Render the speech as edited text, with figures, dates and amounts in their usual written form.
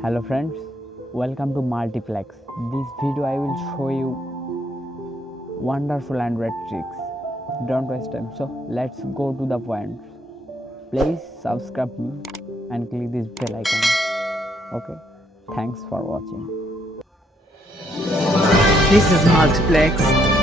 Hello friends, welcome to Multiplex. This video I will show you wonderful Android tricks. Don't waste time. So let's go to the point. Please subscribe me and click this bell icon. Okay. Thanks for watching. This is Multiplex.